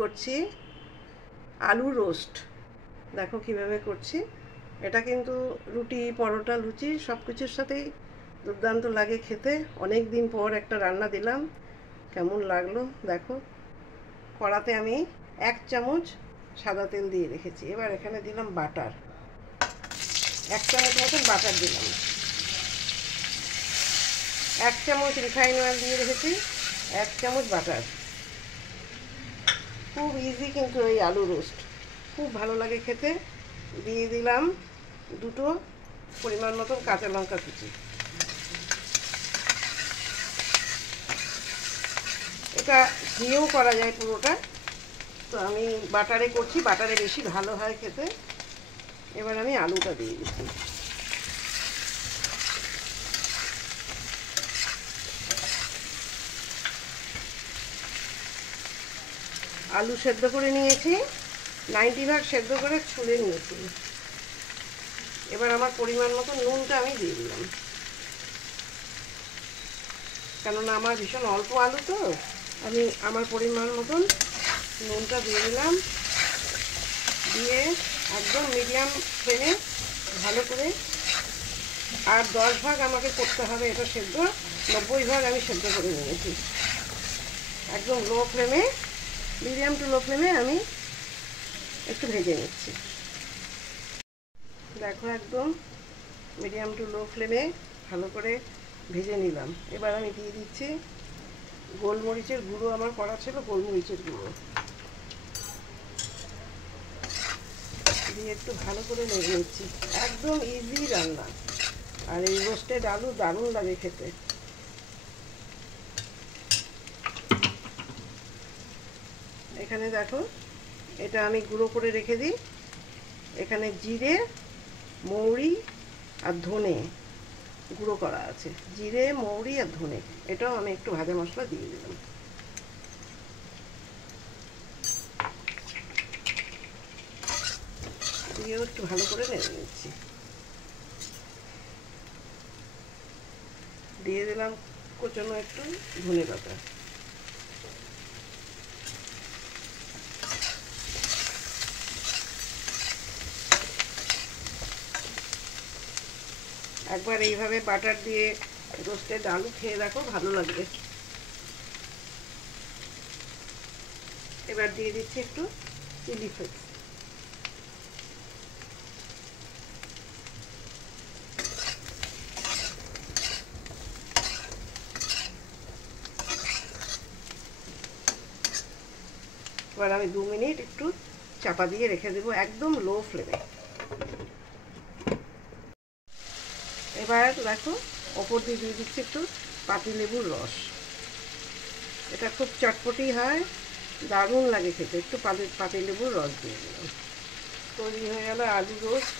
করছি আলু রোস্ট। দেখো কিভাবে করছি। এটা কিন্তু রুটি, পরোটা, লুচি সব কিছুর সাথেই দুর্দান্ত লাগে খেতে। অনেক দিন পর একটা রান্না দিলাম, কেমন লাগলো দেখো। কড়াতে আমি 1 চামচ সাদা তেল দিয়ে রেখেছি। এবার এখানে দিলাম বাটার, 1 চামচ মতন বাটার দিলাম। 1 চামচ রিফাইন অয়েল দিয়ে রেখেছি, 1 চামচ বাটার। খুব ইজি কিন্তু এই আলু রোস্ট, খুব ভালো লাগে খেতে। দিয়ে দিলাম 2টো পরিমাণ মতন কাঁচা লঙ্কা কুচি। এটা ঘিয়েও করা যায় পুরোটা, তো আমি বাটারে করছি, বাটারে বেশি ভালো হয় খেতে। এবার আমি আলুটা দিয়ে দিচ্ছি। আলু সেদ্ধ করে নিয়েছি, 90% সেদ্ধ করে ছুলে নিয়েছি। এবার আমার পরিমাণ মতো নুনটা আমি দিয়ে দিলাম, কেননা আমার ভীষণ অল্প আলু, তো আমি আমার পরিমাণ মতন নুনটা দিয়ে দিলাম। দিয়ে একদম মিডিয়াম ফ্লেমে ভালো করে, আর 10 ভাগ আমাকে করতে হবে এটা সেদ্ধ, 90 ভাগ আমি সেদ্ধ করে নিয়েছি। একদম লো ফ্লেমে, মিডিয়াম টু লো ফ্লেমে আমি একটু ভেজে নিচ্ছি। দেখো একদম মিডিয়াম টু লো ফ্লেমে ভালো করে ভেজে নিলাম। এবার আমি দিয়ে দিচ্ছি গোলমরিচের গুঁড়ো, আমার করা ছিল গোলমরিচের গুঁড়ো দিয়ে একটু ভালো করে নেড়ে নিচ্ছি। একদম ইজি রান্না, আর এই রোস্টেড আলু দারুণ লাগে খেতে। এখানে দেখো, এটা আমি গুঁড়ো করে রেখে দিই। এখানে জিরে, মৌরি আর ধনে গুঁড়ো করা আছে। জিরে, মৌরি আর ধনে, এটাও আমি একটু ভাজা মশলা দিয়ে দিলাম। দিয়েও একটু ভালো করে নেড়ে নিচ্ছি। দিয়ে দিলাম কোচানো একটু ধনে পাতা। একবার এইভাবে বাটার দিয়ে রোস্টেড আলু খেয়ে দেখো, ভালো লাগবে। এবার দিয়ে দিচ্ছি একটু চিলি ফ্লেক্স। এবার আমি 2 মিনিট একটু চাপা দিয়ে রেখে দেবো, একদম লো ফ্লেমে। এবার দেখো ওপর দিয়ে দিয়ে দিচ্ছি একটু পাতিলেবুর রস। এটা খুব চটপটি হয়, দারুণ লাগে খেতে। একটু পাতিলেবুর রস দিয়ে দিলাম। তৈরি হয়ে গেল আলু রোস্ট।